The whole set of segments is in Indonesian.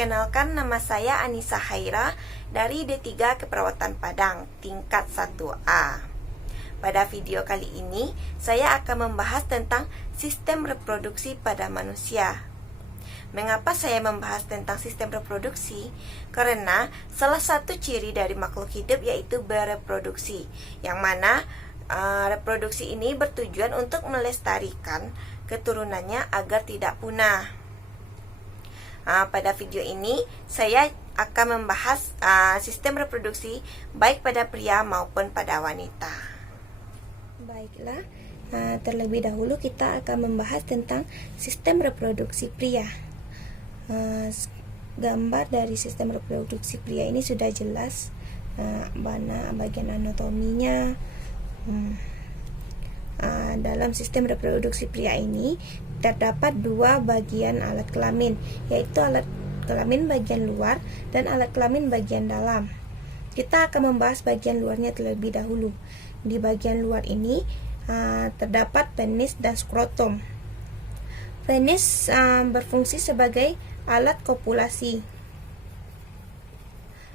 Perkenalkan, nama saya Anissa Haira dari D3 Keperawatan Padang, tingkat 1A. Pada video kali ini, saya akan membahas tentang sistem reproduksi pada manusia. Mengapa saya membahas tentang sistem reproduksi? Karena salah satu ciri dari makhluk hidup yaitu bereproduksi, yang mana reproduksi ini bertujuan untuk melestarikan keturunannya agar tidak punah. Pada video ini saya akan membahas sistem reproduksi baik pada pria maupun pada wanita. Baiklah, terlebih dahulu kita akan membahas tentang sistem reproduksi pria. Gambar dari sistem reproduksi pria ini sudah jelas, mana bagian anatominya. Dalam sistem reproduksi pria ini terdapat dua bagian alat kelamin, yaitu alat kelamin bagian luar dan alat kelamin bagian dalam. Kita akan membahas bagian luarnya terlebih dahulu. Di bagian luar ini terdapat penis dan skrotum. Penis berfungsi sebagai alat kopulasi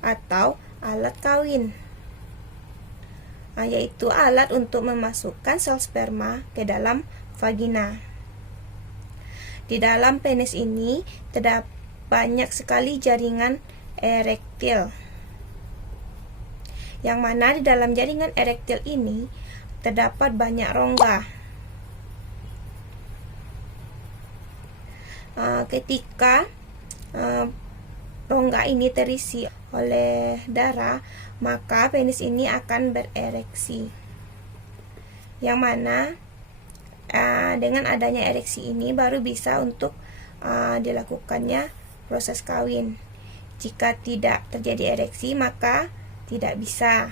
atau alat kawin, yaitu alat untuk memasukkan sel sperma ke dalam vagina. Di dalam penis ini terdapat banyak sekali jaringan erektil, yang mana di dalam jaringan erektil ini terdapat banyak rongga. Ketika rongga ini terisi oleh darah, maka penis ini akan berereksi, yang mana dengan adanya ereksi ini baru bisa untuk dilakukannya proses kawin. Jika tidak terjadi ereksi, maka tidak bisa.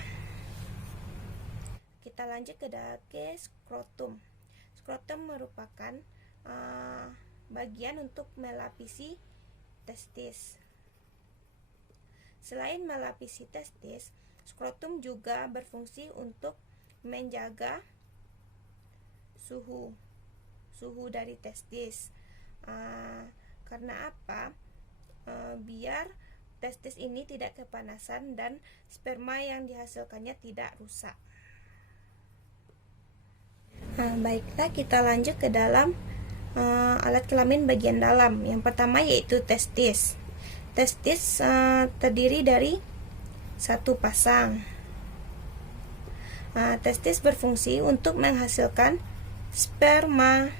Kita lanjut ke skrotum. Skrotum merupakan bagian untuk melapisi testis. Selain melapisi testis, skrotum juga berfungsi untuk menjaga suhu dari testis. Karena apa? Biar testis ini tidak kepanasan dan sperma yang dihasilkannya tidak rusak. Baiklah, kita lanjut ke dalam alat kelamin bagian dalam. Yang pertama yaitu testis. Testis terdiri dari satu pasang. Testis berfungsi untuk menghasilkan sperma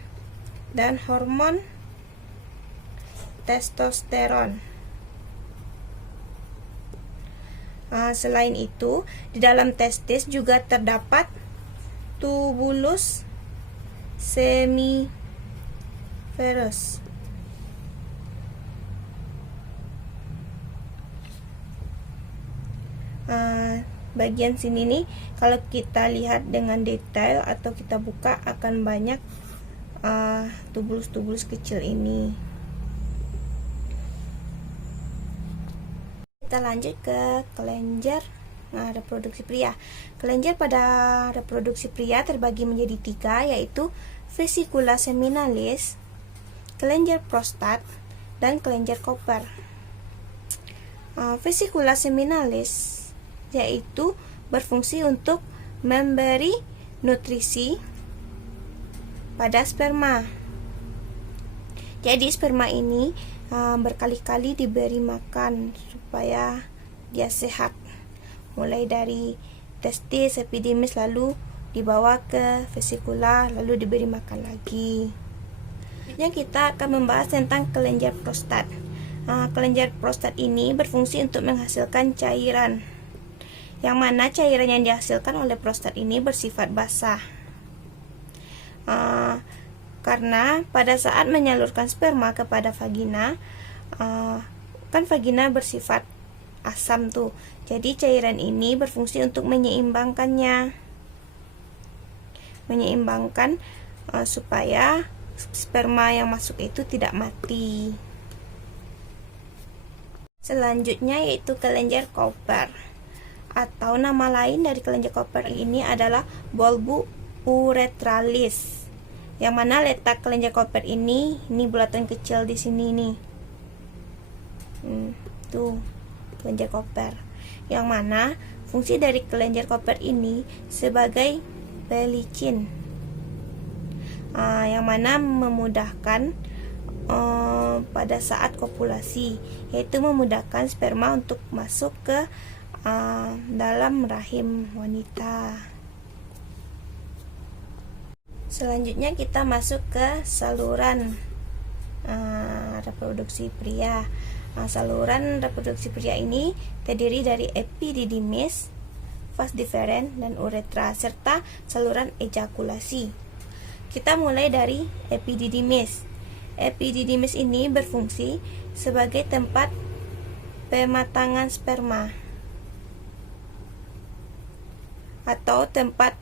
dan hormon testosteron. Selain itu, di dalam testis juga terdapat tubulus semiferus. Bagian sini nih, kalau kita lihat dengan detail atau kita buka, akan banyak tubulus-tubulus kecil ini. Kita lanjut ke kelenjar reproduksi pria. Kelenjar pada reproduksi pria terbagi menjadi tiga, yaitu vesicula seminalis, kelenjar prostat, dan kelenjar Cooper. Vesicula seminalis yaitu berfungsi untuk memberi nutrisi pada sperma. Jadi sperma ini berkali-kali diberi makan supaya dia sehat, mulai dari testis, epidimis, lalu dibawa ke vesikula, lalu diberi makan lagi. Selanjutnya kita akan membahas tentang kelenjar prostat. Kelenjar prostat ini berfungsi untuk menghasilkan cairan, yang mana cairan yang dihasilkan oleh prostat ini bersifat basah. Karena pada saat menyalurkan sperma kepada vagina, kan vagina bersifat asam tuh. Jadi cairan ini berfungsi untuk menyeimbangkannya, supaya sperma yang masuk itu tidak mati. Selanjutnya yaitu kelenjar Cooper, atau nama lain dari kelenjar Cooper ini adalah bulbus uretralis, yang mana letak kelenjar Cooper ini bulatan kecil di sini nih. Tuh, kelenjar Cooper. Yang mana fungsi dari kelenjar Cooper ini sebagai pelicin, yang mana memudahkan pada saat kopulasi, yaitu memudahkan sperma untuk masuk ke dalam rahim wanita. Selanjutnya kita masuk ke saluran reproduksi pria. Saluran reproduksi pria ini terdiri dari epididymis, vas deferens, dan uretra, serta saluran ejakulasi. Kita mulai dari epididymis. Epididymis ini berfungsi sebagai tempat pematangan sperma atau tempat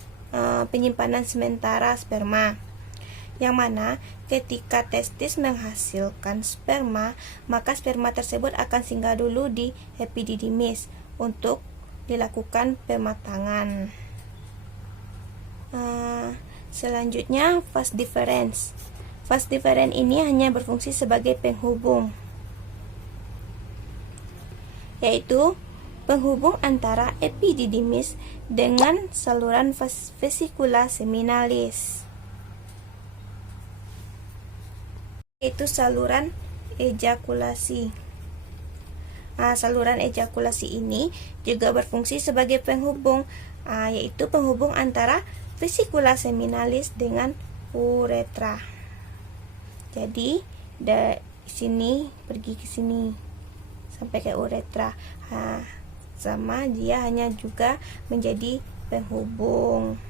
penyimpanan sementara sperma, yang mana ketika testis menghasilkan sperma, maka sperma tersebut akan singgah dulu di epididymis untuk dilakukan pematangan. Selanjutnya vas deferens. Vas deferens ini hanya berfungsi sebagai penghubung, yaitu penghubung antara epididymis dengan saluran vesicula seminalis, yaitu saluran ejakulasi. Saluran ejakulasi ini juga berfungsi sebagai penghubung, yaitu penghubung antara vesicula seminalis dengan uretra. Jadi dari sini pergi ke sini sampai ke uretra. Sama dia hanya juga menjadi penghubung.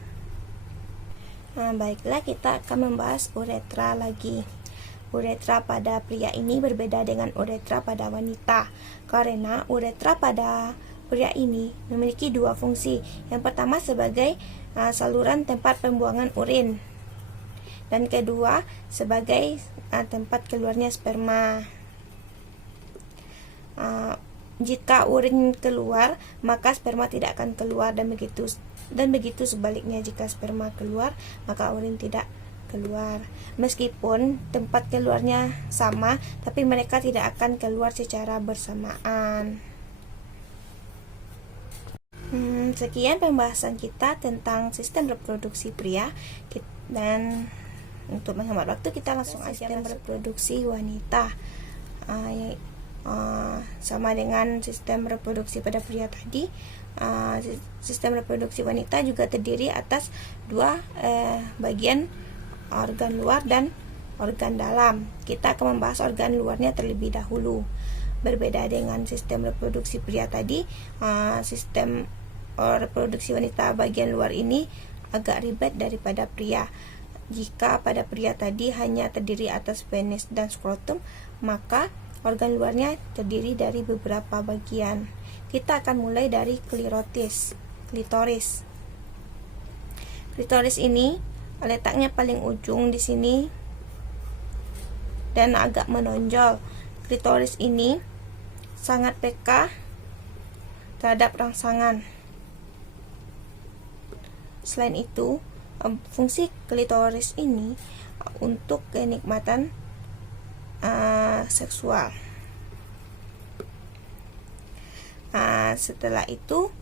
Baiklah, kita akan membahas uretra lagi. Uretra pada pria ini berbeda dengan uretra pada wanita, karena uretra pada pria ini memiliki dua fungsi. Yang pertama sebagai saluran tempat pembuangan urin, dan kedua sebagai tempat keluarnya sperma. Jika urin keluar, maka sperma tidak akan keluar, dan begitu sebaliknya, jika sperma keluar, maka urin tidak keluar. Meskipun tempat keluarnya sama, tapi mereka tidak akan keluar secara bersamaan. Sekian pembahasan kita tentang sistem reproduksi pria, dan untuk menghemat waktu kita langsung aja sistem reproduksi wanita. Sama dengan sistem reproduksi pada pria tadi, sistem reproduksi wanita juga terdiri atas dua bagian, organ luar dan organ dalam. Kita akan membahas organ luarnya terlebih dahulu. Berbeda dengan sistem reproduksi pria tadi, sistem reproduksi wanita bagian luar ini agak ribet daripada pria. Jika pada pria tadi hanya terdiri atas penis dan skrotum, maka organ luarnya terdiri dari beberapa bagian. Kita akan mulai dari klitoris. Klitoris ini letaknya paling ujung di sini dan agak menonjol. Klitoris ini sangat peka terhadap rangsangan. Selain itu, fungsi klitoris ini untuk kenikmatan seksual. Setelah itu,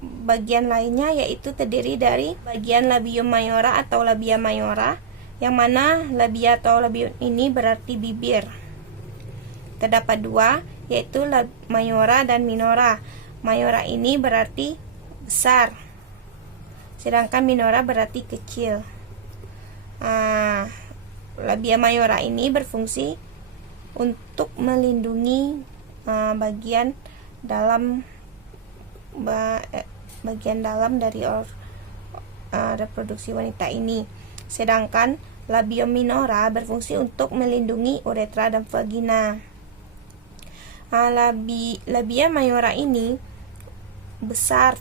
bagian lainnya yaitu terdiri dari bagian labium mayora atau labia mayora, yang mana labia atau labium ini berarti bibir. Terdapat dua, yaitu mayora dan minora. Mayora ini berarti besar, sedangkan minora berarti kecil. Labia mayora ini berfungsi untuk melindungi bagian dalam dari reproduksi wanita ini. Sedangkan labium minora berfungsi untuk melindungi uretra dan vagina. Labia mayora ini besar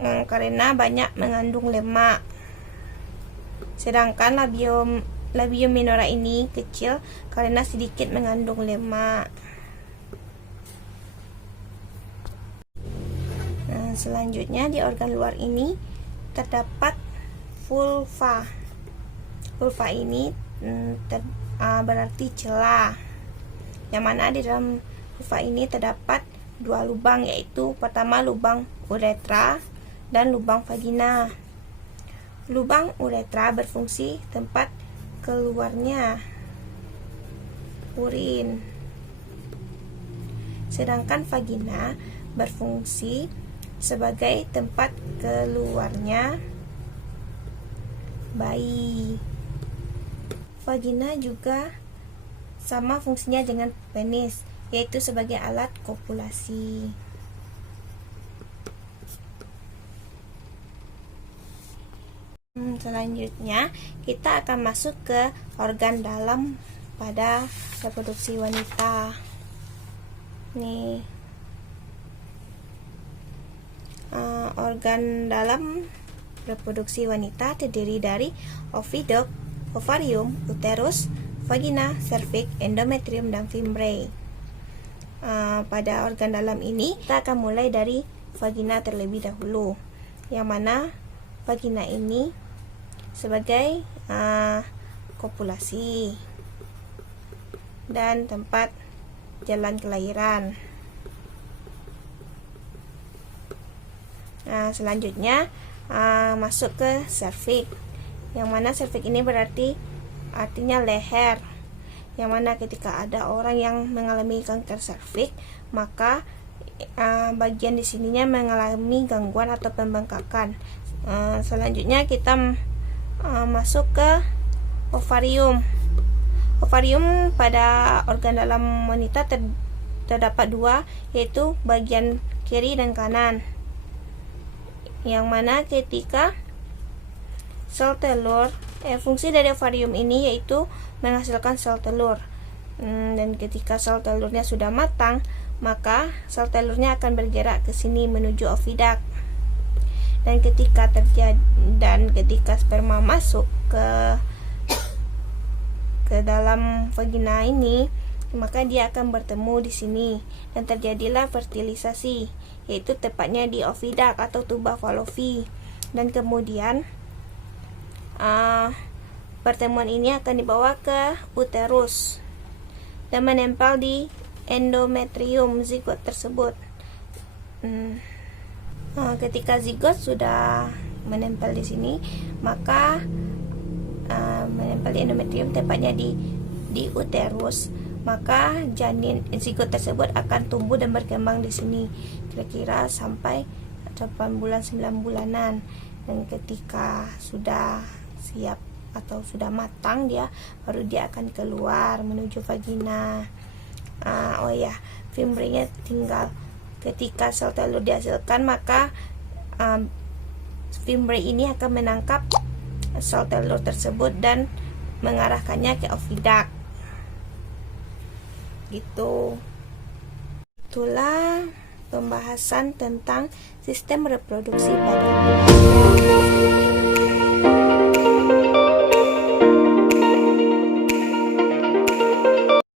karena banyak mengandung lemak. Sedangkan labium minora ini kecil karena sedikit mengandung lemak. Selanjutnya di organ luar ini terdapat vulva. Vulva ini berarti celah, yang mana di dalam vulva ini terdapat dua lubang, yaitu pertama lubang uretra dan lubang vagina. Lubang uretra berfungsi tempat keluarnya urin, sedangkan vagina berfungsi sebagai tempat keluarnya bayi. Vagina juga sama fungsinya dengan penis, yaitu sebagai alat kopulasi. Selanjutnya kita akan masuk ke organ dalam pada reproduksi wanita. Nih, organ dalam reproduksi wanita terdiri dari oviduct, ovarium, uterus, vagina, serviks, endometrium, dan fimbriae. Pada organ dalam ini kita akan mulai dari vagina terlebih dahulu, yang mana vagina ini sebagai kopulasi dan tempat jalan kelahiran. Selanjutnya masuk ke serviks, yang mana serviks ini artinya leher, yang mana ketika ada orang yang mengalami kanker serviks, maka bagian di sininya mengalami gangguan atau pembengkakan. Selanjutnya kita masuk ke ovarium. Ovarium pada organ dalam wanita terdapat dua, yaitu bagian kiri dan kanan, yang mana ketika sel telur, fungsi dari ovarium ini yaitu menghasilkan sel telur, dan ketika sel telurnya sudah matang, maka sel telurnya akan bergerak ke sini menuju oviduct, dan ketika sperma masuk ke dalam vagina ini, maka dia akan bertemu di sini dan terjadilah fertilisasi, yaitu tepatnya di oviduct atau tuba Fallopi. Dan kemudian pertemuan ini akan dibawa ke uterus dan menempel di endometrium zigot tersebut. Ketika zigot sudah menempel di sini, maka menempel di endometrium, tepatnya di uterus, maka janin zigot tersebut akan tumbuh dan berkembang di sini kira-kira sampai 8 bulan 9 bulanan. Dan ketika sudah siap atau sudah matang, baru dia akan keluar menuju vagina. Fimbriae tinggal ketika sel telur dihasilkan, maka fimbriae ini akan menangkap sel telur tersebut dan mengarahkannya ke oviduct. Gitu. Itulah pembahasan tentang sistem reproduksi pada